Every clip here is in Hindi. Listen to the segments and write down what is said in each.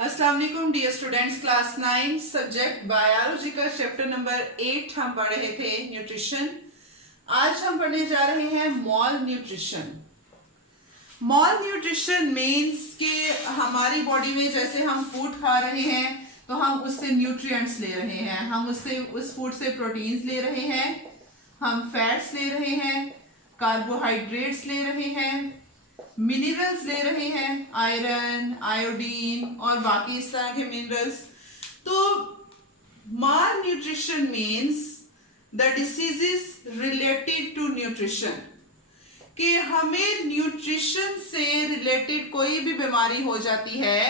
अस्सलाम वालेकुम dear students, class 9 subject biology का चैप्टर नंबर 8 हम पढ़ रहे थे न्यूट्रिशन। आज हम पढ़ने जा रहे हैं mall nutrition. Mall nutrition means कि हमारी बॉडी में जैसे हम फूड खा रहे हैं तो हम उससे न्यूट्रिएंट्स ले रहे हैं, हम उससे उस फूड से प्रोटीन्स ले रहे हैं, हम फैट्स ले रहे हैं, कार्बोहाइड्रेट्स ले रहे हैं, मिनरल्स ले रहे हैं, आयरन, आयोडीन और बाकी इस तरह के मिनरल्स। तो malnutrition means the diseases related to nutrition, कि हमें न्यूट्रिशन से रिलेटेड कोई भी बीमारी हो जाती है,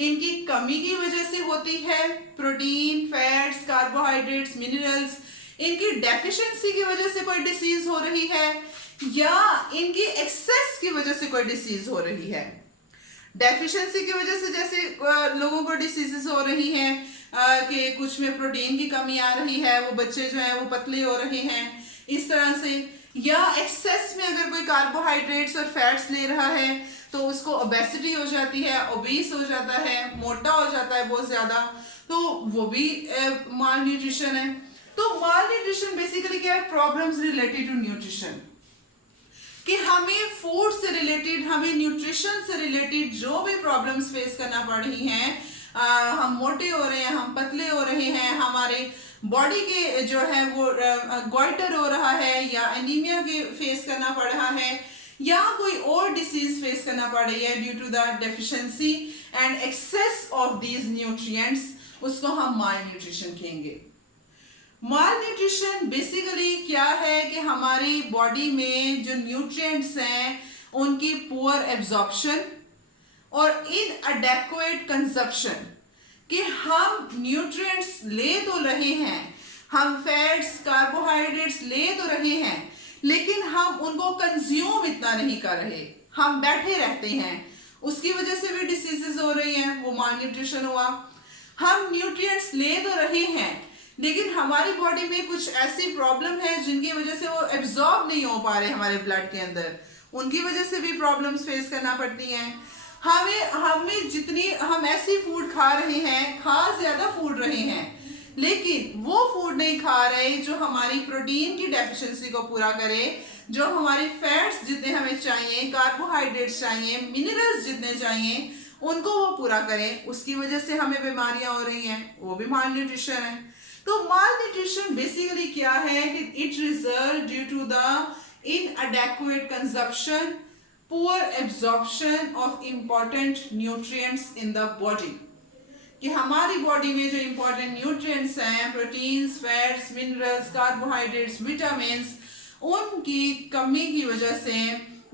इनकी कमी की वजह से होती है। प्रोटीन, फैट्स, कार्बोहाइड्रेट्स, मिनरल्स, इनकी डेफिशिएंसी की वजह से कोई डिसीज हो रही है या इनकी एक्सेस की वजह से कोई डिसीज हो रही है। डेफिशिएंसी की वजह से जैसे लोगों को डिसीजेस हो रही हैं कि कुछ में प्रोटीन की कमी आ रही है, वो बच्चे जो हैं वो पतले हो रहे हैं इस तरह से, या एक्सेस में अगर कोई कार्बोहाइड्रेट्स और फैट्स ले रहा है तो उसको ओबेसिटी हो जाती है, ओबीस हो जाता है, मोटा हो जाता है बहुत ज्यादा, तो वो भी माल न्यूट्रिशन है। तो माल न्यूट्रिशन बेसिकली क्या है? प्रॉब्लम्स रिलेटेड टू न्यूट्रिशन, कि हमें फूड से रिलेटेड, हमें न्यूट्रिशन से रिलेटेड जो भी प्रॉब्लम्स फेस करना पड़ रही हैं, हम मोटे हो रहे हैं, हम पतले हो रहे हैं, हमारे बॉडी के जो है वो गॉइटर हो रहा है या एनीमिया के फेस करना पड़ रहा है या कोई और डिसीज फेस करना पड़ रही है due to the deficiency and excess of these nutrients, उसको हम माल न्यूट्रिशन कहेंगे। माल न्यूट्रिशन बेसिकली क्या है कि हमारी बॉडी में जो न्यूट्रिएंट्स हैं उनकी पुअर एब्जॉर्प्शन और इनएडेक्वेट कंजप्शन, कि हम न्यूट्रिएंट्स ले तो रहे हैं, हम फैट्स, कार्बोहाइड्रेट्स ले तो रहे हैं, लेकिन हम उनको कंज्यूम इतना नहीं कर रहे, हम बैठे रहते हैं, उसकी वजह से भी डिसीजेस हो रही हैं, वो माल न्यूट्रिशन हुआ। हम न्यूट्रिएंट्स ले तो रहे हैं लेकिन हमारी बॉडी में कुछ ऐसी प्रॉब्लम है जिनकी वजह से वो एब्जॉर्ब नहीं हो पा रहे हमारे ब्लड के अंदर, उनकी वजह से भी प्रॉब्लम्स फेस करना पड़ती हैं। हमें जितनी हम ऐसी फूड खा रहे हैं, खा ज्यादा फूड रहे हैं, लेकिन वो फूड नहीं खा रहे जो हमारी प्रोटीन की डेफिशिएंसी को पूरा करे, जो हमारी फैट्स जितने हमें चाहिए, कार्बोहाइड्रेट्स चाहिए, मिनरल्स जितने चाहिए, उनको वो पूरा करें। उसकी वजह से हमें बीमारियां हो रही हैं, वो भी माल न्यूट्रिशन है। तो माल न्यूट्रिशन बेसिकली क्या है कि it result due to the inadequate consumption, poor absorption of important nutrients in the body, कि हमारी बॉडी में जो इंपॉर्टेंट न्यूट्रिएंट्स हैं, proteins, fats, minerals, carbohydrates, vitamins, उनकी कमी की वजह से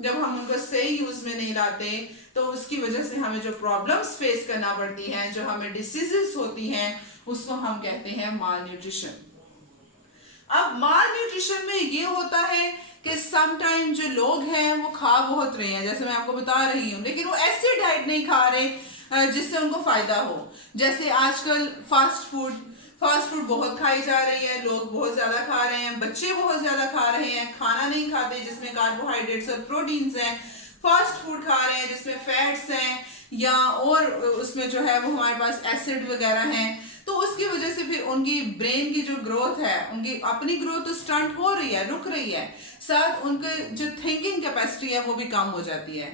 जब हम उनको सही यूज में नहीं लाते तो उसकी वजह से हमें जो प्रॉब्लम्स फेस करना पड़ती हैं, जो हमें डिसीजेस होती हैं, उसको हम कहते हैं माल न्यूट्रिशन। अब माल न्यूट्रिशन में ये होता है कि समटाइम जो लोग हैं वो खा बहुत रहे हैं, जैसे मैं आपको बता रही हूँ, लेकिन वो ऐसी डाइट नहीं खा रहे जिससे उनको फायदा हो। जैसे आजकल फास्ट फूड बहुत खाई जा रही है, लोग बहुत ज्यादा खा रहे हैं, बच्चे बहुत ज्यादा खा रहे हैं, खाना नहीं खाते जिसमें कार्बोहाइड्रेट्स और प्रोटीन्स हैं, फास्ट फूड खा रहे हैं जिसमें फैट्स हैं या और उसमें जो है वो हमारे पास एसिड वगैरह हैं, तो उसकी वजह से फिर उनकी ब्रेन की जो ग्रोथ है, उनकी अपनी ग्रोथ तो स्टंट हो रही है, रुक रही है, साथ उनके जो थिंकिंग कैपेसिटी है वो भी कम हो जाती है,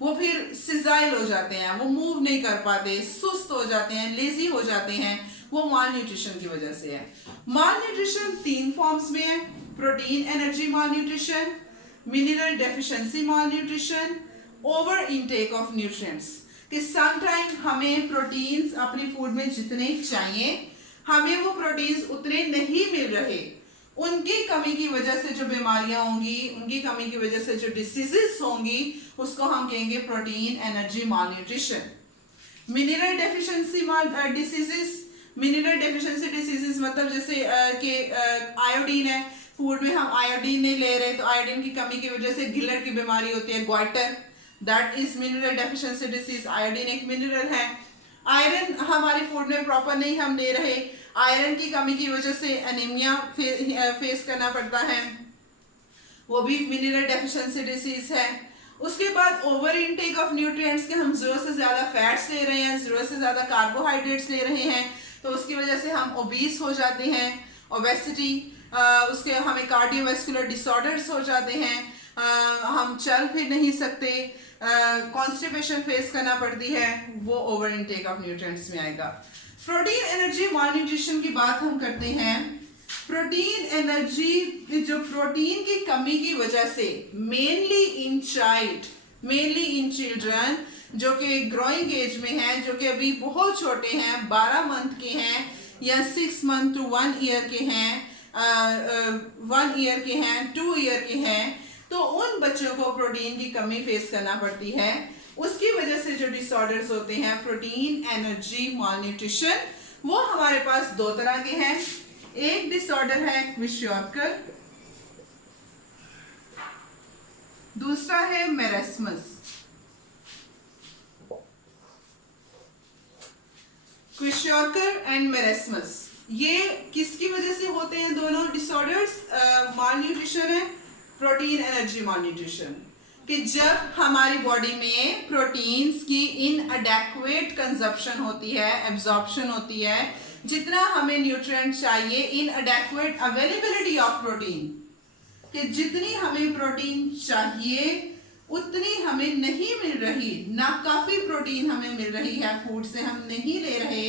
वो फिर सिजाइल हो जाते हैं, वो मूव नहीं कर पाते, सुस्त हो जाते हैं, लेजी हो जाते हैं, वो माल न्यूट्रिशन की वजह से है। माल न्यूट्रिशन 3 फॉर्म्स में है: protein energy malnutrition, mineral deficiency mall nutrition, over intake of nutrients, कि समटाइम हमें प्रोटीन्स अपनी फूड में जितने चाहिए, हमें वो प्रोटीन्स उतने नहीं मिल रहे, उनकी कमी की वजह से जो बीमारियां होंगी, उनकी कमी की वजह से जो डिसीजेस होंगी, उसको हम कहेंगे protein energy malnutrition. Mineral deficiency diseases, mineral deficiency diseases मतलब जैसे कि आयोडीन है, फूड में हम आयोडीन नहीं ले रहे तो आयोडीन की कमी की वजह से गिलर की बीमारी होती है, goitre, that is mineral deficiency disease. Iodine एक मिनरल है। आयरन हमारी फूड में प्रॉपर नहीं हम ले रहे, आयरन की कमी की वजह से एनीमिया फेस करना पड़ता है, वो भी मिनरल डेफिशिएंसी डिसीज है। उसके बाद ओवर इनटेक ऑफ न्यूट्रिएंट्स के हम जरूरत से ज्यादा फैट्स ले रहे हैं, जरूरत से ज्यादा कार्बोहाइड्रेट्स ले रहे हैं, तो उसकी वजह से हम ओबीस हो जाते हैं, ओबेसिटी, उसके हमें कार्डियोवैस्कुलर डिसऑर्डर्स हो जाते हैं, हम चल फिर नहीं सकते, कॉन्स्टिपेशन फेस करना पड़ती है, वो ओवर इनटेक ऑफ न्यूट्रिएंट्स में आएगा। प्रोटीन एनर्जी मालन्यूट्रिशन की बात हम करते हैं। प्रोटीन एनर्जी जो प्रोटीन की कमी की वजह से मेनली इन चिल्ड्रन जो कि ग्रोइंग एज में हैं, जो कि अभी बहुत छोटे हैं, 12 मंथ के हैं या 6 मंथ टू 1 ईयर के हैं, 1 ईयर के हैं, 2 ईयर के हैं, तो उन बच्चों को प्रोटीन की कमी फेस करना पड़ती है। उसकी वजह से जो डिसऑर्डर्स होते हैं प्रोटीन एनर्जी मालन्यूट्रिशन, वो हमारे पास 2 तरह के हैं। एक डिसऑर्डर है क्विशॉर्कर, दूसरा है मेरेस्मस। क्विशॉर्कर एंड मेरेस्मस, ये किसकी वजह से होते हैं दोनों डिसऑर्डर्स? मालन्यूट्रिशन है, प्रोटीन एनर्जी मालन्यूट्रिशन, कि जब हमारी बॉडी में प्रोटीन्स की इनएडेक्वेट कंजप्शन होती है, एब्जॉर्प्शन होती है, जितना हमें न्यूट्रिएंट चाहिए, इनएडेक्वेट अवेलेबिलिटी ऑफ प्रोटीन, कि जितनी हमें प्रोटीन चाहिए उतनी हमें नहीं मिल रही, ना काफी प्रोटीन हमें मिल रही है, फूड से हम नहीं ले रहे,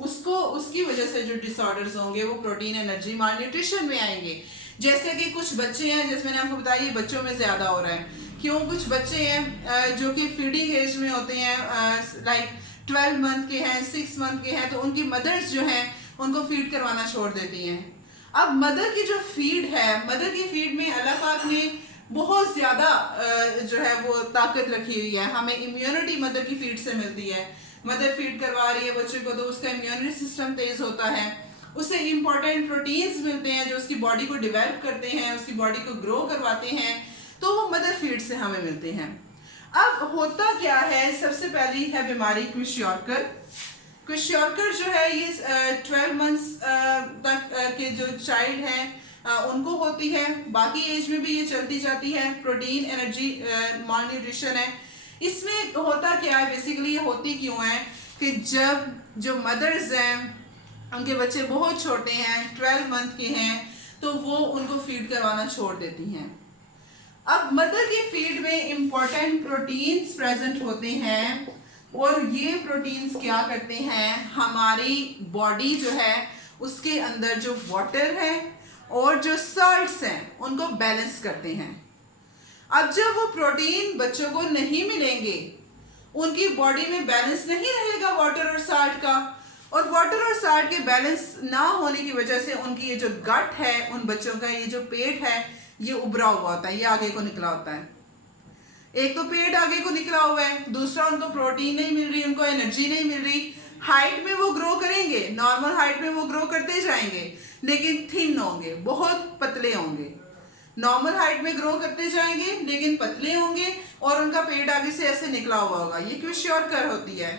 उसकी वजह से जो डिसऑर्डर्स होंगे वो प्रोटीन एनर्जी मालन्यूट्रिशन में आएंगे। जैसे कि कुछ बच्चे हैं, जैसे मैंने आपको बताया, ये बच्चों में ज्यादा हो रहा है। क्यों? कुछ बच्चे हैं जो कि फीडिंग एज में होते हैं, लाइक 12 मंथ के हैं, 6 मंथ के हैं, तो उनकी मदर्स जो हैं उनको फीड करवाना छोड़ देती हैं। अब मदर की जो फीड है, मदर की फीड में अल्लाह पाक ने बहुत ज्यादा जो है वो ताकत रखी हुई है, हमें इम्यूनिटी मदर की फीड से मिलती है। मदर फीड करवा रही है बच्चे को, तो उसका इम्यूनिटी सिस्टम तेज होता है, उससे इंपॉर्टेंट प्रोटीन्स मिलते हैं जो उसकी बॉडी को डेवलप करते हैं, उसकी बॉडी को ग्रो करवाते हैं, तो वो मदर फीड से हमें मिलते हैं। अब होता क्या है, सबसे पहली है बीमारी क्विशॉर्कर। क्विशॉर्कर जो है ये 12 मंथ्स तक के जो चाइल्ड हैं उनको होती है, बाकी एज में भी ये चलती जाती है। प्रोटीन एनर्जी मालन्यूट्रिशन है। इसमें होता क्या है, बेसिकली ये होती क्यों है कि जब जो मदर्स हैं उनके बच्चे बहुत छोटे हैं, 12 मंथ के हैं, तो वो उनको फीड करवाना छोड़ देती हैं। अब मदर की फीड में इंपॉर्टेंट प्रोटीन्स प्रेजेंट होते हैं, और ये प्रोटीन्स क्या करते हैं, हमारी बॉडी जो है उसके अंदर जो वाटर है और जो सॉल्ट्स हैं उनको बैलेंस करते हैं। अब जब वो प्रोटीन बच्चों को नहीं मिलेंगे, उनकी बॉडी में बैलेंस नहीं रहेगा वाटर और सॉल्ट का, और वाटर और सॉल्ट के बैलेंस ना होने की वजह से उनकी ये जो गट है, उन बच्चों का ये जो पेट है, ये उभरा हुआ होता है, ये आगे को निकला होता है। एक तो पेट आगे को निकला हुआ है, दूसरा उनको प्रोटीन नहीं मिल रही, उनको एनर्जी नहीं मिल रही। हाइट में वो ग्रो करेंगे, नॉर्मल हाइट में वो ग्रो करते जाएंगे, लेकिन थिन होंगे, बहुत पतले होंगे। नॉर्मल हाइट में ग्रो करते जाएंगे लेकिन पतले होंगे, और उनका पेट आगे से ऐसे निकला हुआ होगा। ये क्विशॉर्कर होती है।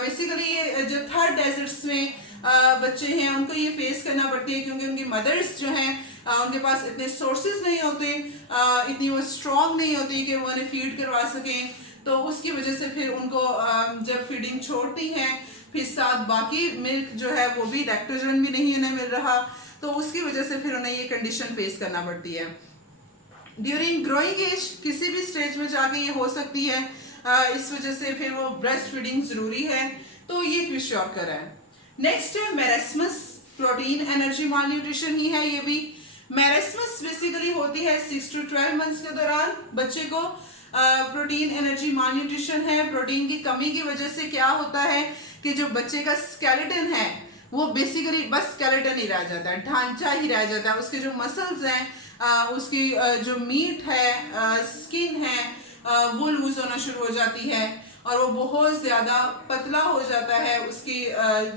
बेसिकली ये जो थर्ड डेजर्ट्स में बच्चे हैं उनको ये फेस करना पड़ती है, क्योंकि उनकी मदर्स जो हैं उनके पास इतने सोर्सेज नहीं होते, इतनी वो स्ट्रॉन्ग नहीं होती कि वो उन्हें फीड करवा सकें। तो उसकी वजह से फिर उनको जब फीडिंग छोड़ती हैं, फिर साथ बाकी मिल्क जो है वो भी, लैक्टोजन भी नहीं उन्हें मिल रहा, तो उसकी वजह से फिर उन्हें ये कंडीशन फेस करना पड़ती है। ड्यूरिंग ग्रोइंग एज किसी भी स्टेज में जाके ये हो सकती है, इस वजह से फिर वो ब्रेस्ट फीडिंग जरूरी है। तो ये क्विशॉर्कर है। नेक्स्ट है मेरेस्मस, प्रोटीन एनर्जी मालन्यूट्रिशन ही है ये भी। मेरेस्मस बेसिकली होती है 6 to 12 मंथ्स के दौरान बच्चे को प्रोटीन एनर्जी मालन्यूट्रिशन है। प्रोटीन की कमी की वजह से क्या होता है कि जो बच्चे का स्केलेटन है वो बेसिकली बस स्केलेटन ही रह जाता है, ढांचा ही रह जाता है। उसके जो मसल्स हैं, उसकी जो मीट है, स्किन है, वो लूज होना शुरू हो जाती है और वो बहुत ज़्यादा पतला हो जाता है। उसकी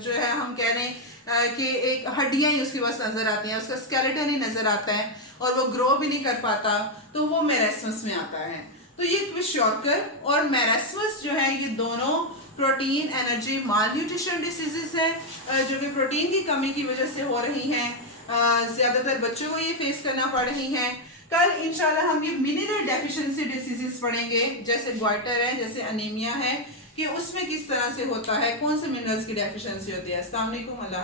जो है हम कह रहे हैं कि एक हड्डियां ही उसके पास नजर आती हैं, उसका स्केलेटन ही नजर आता है और वो ग्रो भी नहीं कर पाता, तो वो मेरेस्मस में आता है। तो ये क्विशॉर्कर और मेरेस्मस जो है ये दोनों प्रोटीन एनर्जी मालन्यूट्रिशन डिसीजेस है जो कि प्रोटीन की कमी की वजह से हो रही हैं। ज़्यादातर बच्चों को ये फेस करना पड़ रही हैं। कल इंशाल्लाह हम ये मिनरल डेफिशिएंसी डिसीजेस पढ़ेंगे, जैसे ग्वाटर है, जैसे अनीमिया है, कि उसमें किस तरह से होता है, कौन से मिनरल्स की डेफिशिएंसी होती है। अस्सलाम वालेकुम, अल्लाह।